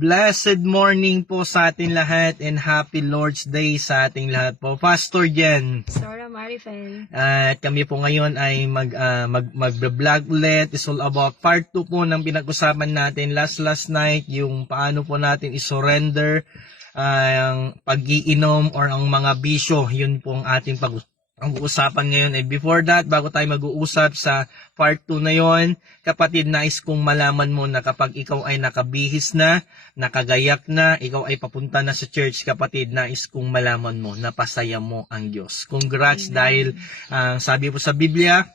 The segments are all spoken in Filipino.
Blessed morning po sa ating lahat and happy Lord's Day sa ating lahat po. Pastor Jen. Sora Marifel. At kami po ngayon ay mag-vlog ulit. It's all about part 2 po ng pinag-usapan natin last night, yung paano po natin i-surrender ang pag-iinom or ang mga bisyo. Yun po ang ating pag-uusapan ngayon. And before that, bago tayo mag-uusap sa part 2 na yon, kapatid, nais kong malaman mo na kapag ikaw ay nakabihis na, nakagayak na, ikaw ay papunta na sa church, kapatid, nais kong malaman mo na pasaya mo ang Diyos. Congrats. Amen. Dahil sabi po sa Biblia,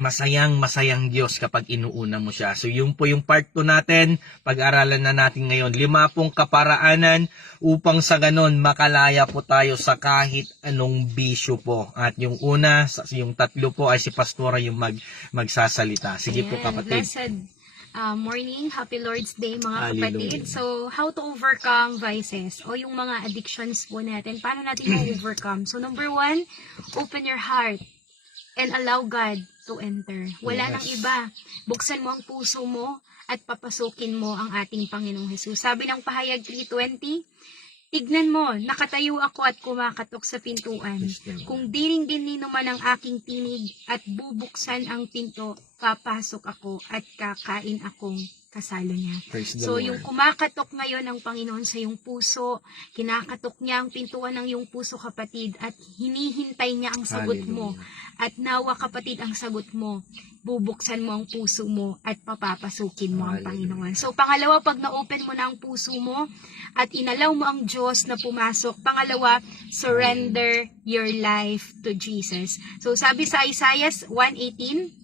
masayang Diyos kapag inuuna mo siya. So yun po yung part 2 natin, pag-aralan na natin ngayon. 5 pong kaparaanan upang sa ganon makalaya po tayo sa kahit anong bisyo po. At yung una, yung 3 po ay si Pastora yung magsasalita. Sige. Ayan, po kapatid. Blessed morning, happy Lord's Day mga Hallelujah. kapatid. So, how to overcome vices o yung mga addictions po natin. Paano natin ma-overcome? So, number 1, open your heart and allow God to enter. Wala nang iba. Buksan mo ang puso mo at papasukin mo ang ating Panginoong Hesus. Sabi ng Pahayag 3:20, tignan mo, nakatayo ako at kumakatok sa pintuan. Kung dining-dinino man ang aking tinig at bubuksan ang pinto, papasok ako at kakain akong kasalo niya. So, yung kumakatok ngayon ng Panginoon sa iyong puso, kinakatok niya ang pintuan ng iyong puso, kapatid, at hinihintay niya ang sagot mo. At nawa, kapatid, ang sagot mo, bubuksan mo ang puso mo at papapasukin mo ang Panginoon. So, pangalawa, pag na-open mo na ang puso mo at inalaw mo ang Diyos na pumasok, pangalawa, surrender your life to Jesus. So, sabi sa Isaiah 1:18,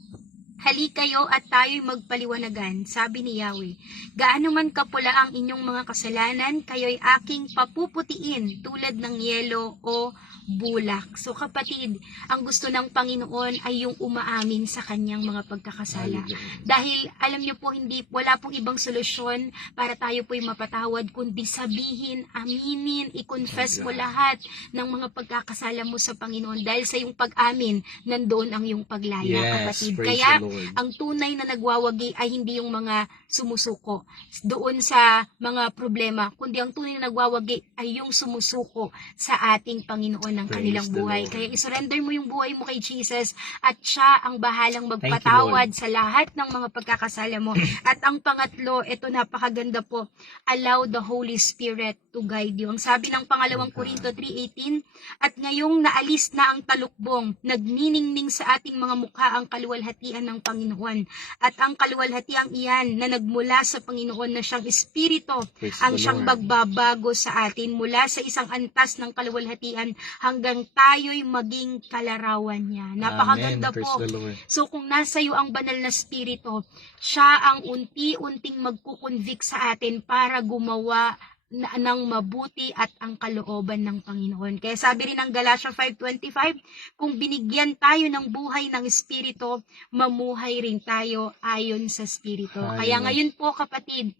halik kayo at tayo'y magpaliwanagan, sabi ni Yahweh. Gaano man kapula ang inyong mga kasalanan, kayo'y aking papuputiin tulad ng yelo o bulak. So kapatid, ang gusto ng Panginoon ay yung umaamin sa kanyang mga pagkakasala. Dahil alam niyo po, wala pong ibang solusyon para tayo po'y mapatawad, kundi sabihin, aminin, i-confess mo lahat ng mga pagkakasala mo sa Panginoon. Dahil sa iyong pag-amin, nandoon ang iyong paglaya, kapatid. Kaya ang tunay na nagwawagi ay hindi yung mga sumusuko doon sa mga problema, kundi ang tunay na nagwawagi ay yung sumusuko sa ating Panginoon ng kanilang buhay. Kaya isurrender mo yung buhay mo kay Jesus at siya ang bahalang magpatawad sa lahat ng mga pagkakasala mo. At ang pangatlo, ito napakaganda po, allow the Holy Spirit to guide you. Ang sabi ng pangalawang Korinto 3:18, at ngayong naalis na ang talukbong, nagniningning sa ating mga mukha ang kaluwalhatian ng Panginoon. At ang kaluwalhatiang iyan na nagmula sa Panginoon na siyang Espiritu, ang siyang magbabago sa atin mula sa isang antas ng kaluwalhatian hanggang tayo'y maging kalarawan niya. Napakaganda po. So kung nasa iyo ang banal na Espiritu, siya ang unti-unting magkukonvict sa atin para gumawa ng mabuti at ang kalooban ng Panginoon. Kaya sabi rin ng Galatia 5:25, kung binigyan tayo ng buhay ng Espiritu, mamuhay rin tayo ayon sa Espiritu. Kaya ngayon po, kapatid,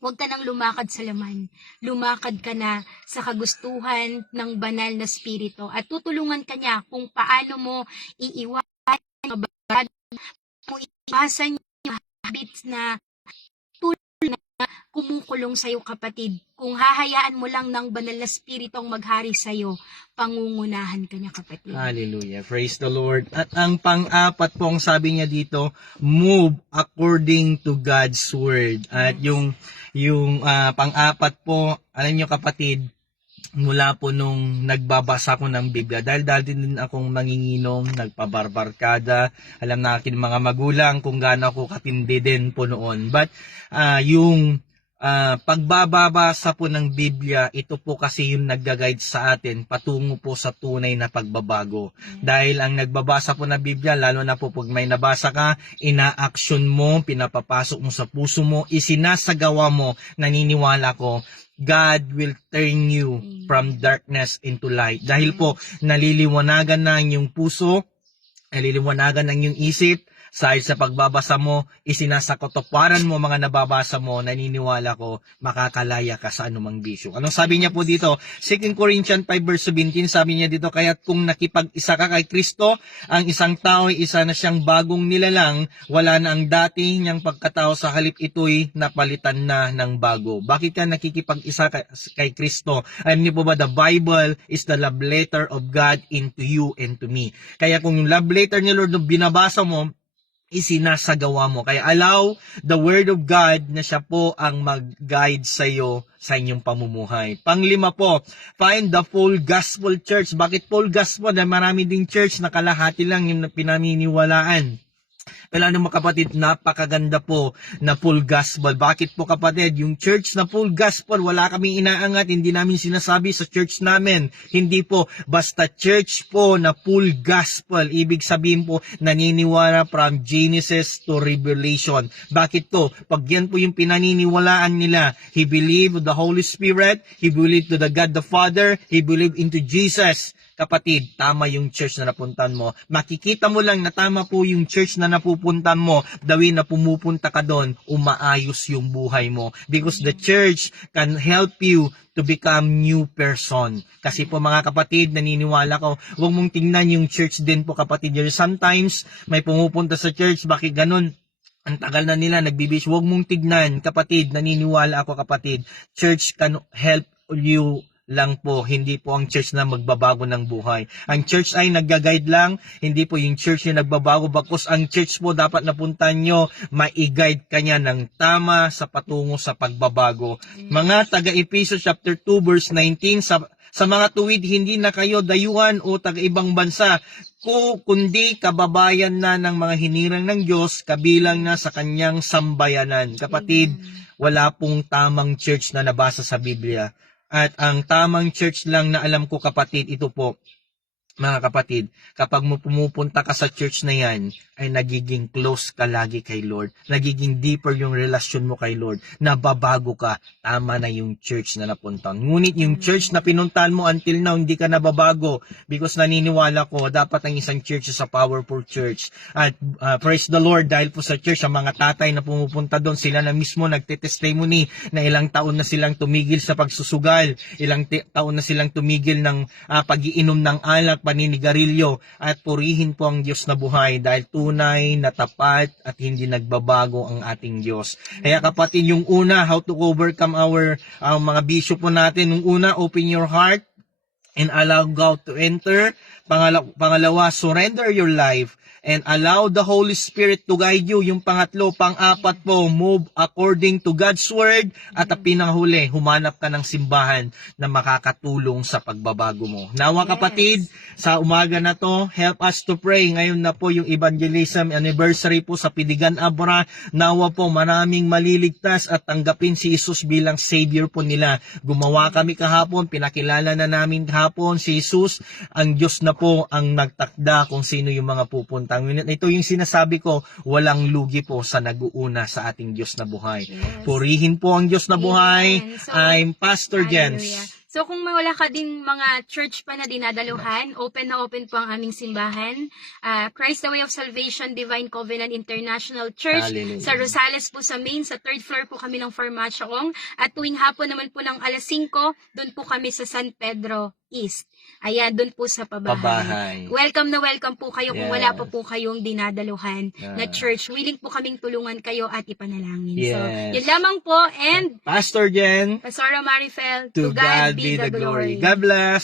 huwag ka nang lumakad sa laman. Lumakad ka na sa kagustuhan ng banal na Espiritu at tutulungan ka niya kung paano mo iiwasan yung habits na kumukulong sa'yo, kapatid. Kung hahayaan mo lang ng banal na Espiritu ang maghari sa'yo, pangungunahan ka niya, kapatid. Hallelujah. Praise the Lord. At ang pang-apat po, ang sabi niya dito, move according to God's Word. At yung pang-apat po, alam niyo, kapatid, mula po nung nagbabasa ko ng Biblia, dahil dati din akong manginginom, nagpabarbarkada, alam na akin mga magulang kung gaano ako katindi din po noon. But yung pagbabasa po ng Biblia, ito po kasi yung nagga-guide sa atin patungo po sa tunay na pagbabago. Dahil ang nagbabasa po ng Biblia, lalo na po pag may nabasa ka, ina-action mo, pinapapasok mo sa puso mo, isinasagawa mo, naniniwala ko, God will turn you from darkness into light. Dahil po, naliliwanagan na ang iyong puso, naliliwanagan ang iyong isip, Dahil sa pagbabasa mo, isinasakotoparan mo mga nababasa mo, naniniwala ko, makakalaya ka sa anumang bisyo. Anong sabi niya po dito? 2 Corinthians 5 verse 17, sabi niya dito, kaya't kung nakipag-isa ka kay Kristo, ang isang tao ay isa na siyang bagong nilalang, wala na ang dati niyang pagkatao, sa halip ito'y napalitan na ng bago. Bakit ka nakikipag-isa kay Kristo? Alam niyo po ba, the Bible is the love letter of God into you and to me. Kaya kung yung love letter ni Lord binabasa mo, isinasagawa mo. Kaya allow the Word of God na siya po ang mag-guide sa iyo sa inyong pamumuhay. Panglima po, find the full gospel church. Bakit full gospel? Dahil marami ding church na kalahati lang yung pinaniniwalaan. Pero ano mga kapatid, napakaganda po na full gospel. Bakit po kapatid? Yung church na full gospel, wala kaming inaangat, hindi namin sinasabi sa church namin. Hindi po, basta church po na full gospel. Ibig sabihin po, naniniwala from Genesis to Revelation. Bakit to? Pag yan po yung pinaniniwalaan nila, he believed the Holy Spirit, he believed to the God the Father, he believed into Jesus. Kapatid, tama yung church na napuntan mo. Makikita mo lang na tama po yung church na napupuntan mo. Dawin na pumupunta ka doon, umaayos yung buhay mo. Because the church can help you to become new person. Kasi po mga kapatid, naniniwala ko, huwag mong tingnan yung church din po kapatid. Sometimes, may pumupunta sa church, bakit ganun? Ang tagal na nila nagbibis. Huwag mong tignan, kapatid, naniniwala ako kapatid. Church can help you lang po, hindi po ang church na magbabago ng buhay. Ang church ay nag-guide lang, hindi po yung church yung nagbabago, bakos ang church po dapat napuntan nyo, mai-guide kanya ng tama sa patungo sa pagbabago. Mga taga-Efeso chapter 2 verse 19, sa mga tuwid hindi na kayo dayuhan o taga-ibang bansa, kundi kababayan na ng mga hinirang ng Diyos, kabilang na sa kanyang sambayanan. Kapatid, wala pong tamang church na nabasa sa Biblia. At ang tamang church lang na alam ko kapatid, ito po, mga kapatid, kapag mo pumupunta ka sa church na yan, ay nagiging close ka lagi kay Lord. Nagiging deeper yung relasyon mo kay Lord. Nababago ka. Tama na yung church na napuntan. Ngunit yung church na pinuntahan mo until now, hindi ka nababago. Because naniniwala ko, dapat ang isang church sa powerful church. At praise the Lord, dahil po sa church, ang mga tatay na pumupunta doon, sila na mismo nagte-testimony na ilang taon na silang tumigil sa pagsusugal. Ilang taon na silang tumigil ng pag-iinom ng alak, paninigarilyo, at purihin po ang Diyos na buhay dahil tunay na tapat at hindi nagbabago ang ating Diyos. Kaya kapatid, yung una, how to overcome our mga bisyo po natin. Yung una, open your heart and allow God to enter. Pangalawa, surrender your life and allow the Holy Spirit to guide you. Yung pangatlo, pang-apat po, move according to God's Word. At ang pinanghuli, humanap ka ng simbahan na makakatulong sa pagbabago mo. Nawa kapatid, sa umaga na to, help us to pray. Ngayon na po yung evangelism anniversary po sa Pidigan Abra. Nawa po maraming maliligtas at tanggapin si Jesus bilang Savior po nila. Gumawa kami kahapon, pinakilala na namin kahapon si Jesus. Ang Diyos na po ang nagtakda kung sino yung mga pupunta. Ito yung sinasabi ko, walang lugi po sa nag-uuna sa ating Diyos na buhay. Yes. Purihin po ang Diyos na buhay. So, I'm Pastor Jens. Hallelujah. So kung wala ka ding mga church pa na dinadaluhan, open na open po ang aming simbahan. Christ the Way of Salvation, Divine Covenant International Church. Hallelujah. Sa Rosales po sa main, sa 3rd floor po kami ng Farmaciaong. At tuwing hapon naman po ng alas 5, doon po kami sa San Pedro East. Ayan, doon po sa pabahay. Welcome na welcome po kayo kung wala pa po kayong dinadaluhan na church. Willing po kaming tulungan kayo at ipanalangin. So, yun lamang po. And Pastor Jen, Pastora Marifel, to God be the glory. God bless.